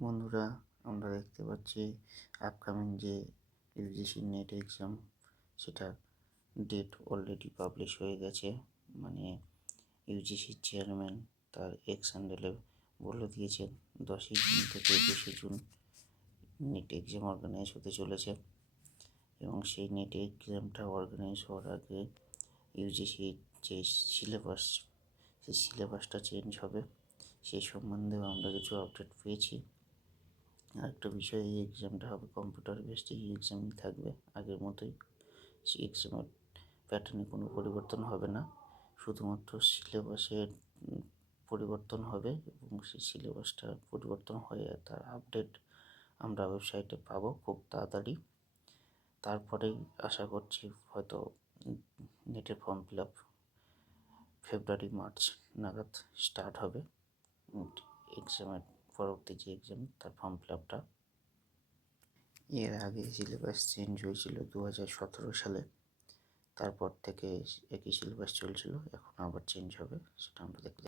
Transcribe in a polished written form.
বন্ধুরা, আমরা দেখতে পাচ্ছি আপকামিং যে ইউজিসি নেট এক্সাম, সেটা ডেট অলরেডি পাবলিশ হয়ে গেছে। মানে ইউজিসির চেয়ারম্যান তার এক্স হ্যান্ডেলে বলে দিয়েছেন 10ই জুন থেকে 21শে জুন নেট এক্সাম অর্গানাইজ হতে চলেছে। এবং সেই নেট এক্সামটা অর্গানাইজ হওয়ার আগে ইউজিসির যে সিলেবাস, সেই সিলেবাসটা চেঞ্জ হবে। সেই সম্বন্ধেও আমরা কিছু আপডেট পেয়েছি। আরেকটা বিষয়, এই এক্সামটা হবে কম্পিউটার বেসড, এই এক্সামই থাকবে আগের মতোই। সেই এক্সামের প্যাটার্নে কোনো পরিবর্তন হবে না, শুধুমাত্র সিলেবাসের পরিবর্তন হবে। এবং সেই সিলেবাসটা পরিবর্তন হয়ে তার আপডেট আমরা ওয়েবসাইটে পাবো খুব তাড়াতাড়ি। তারপরেই আশা করছি হয়তো নেটের ফর্ম ফিল আপ ফেব্রুয়ারি-মার্চ নাগাদ স্টার্ট হবে। এক্সামের পরবর্তী যে এক্সাম, তার ফর্ম ফিল আপটা। এর আগে সিলেবাস চেঞ্জ হয়েছিল 2017 সালে, তারপর থেকে একই সিলেবাস চলছিল, এখন আবার চেঞ্জ হবে, সেটা আমরা দেখতে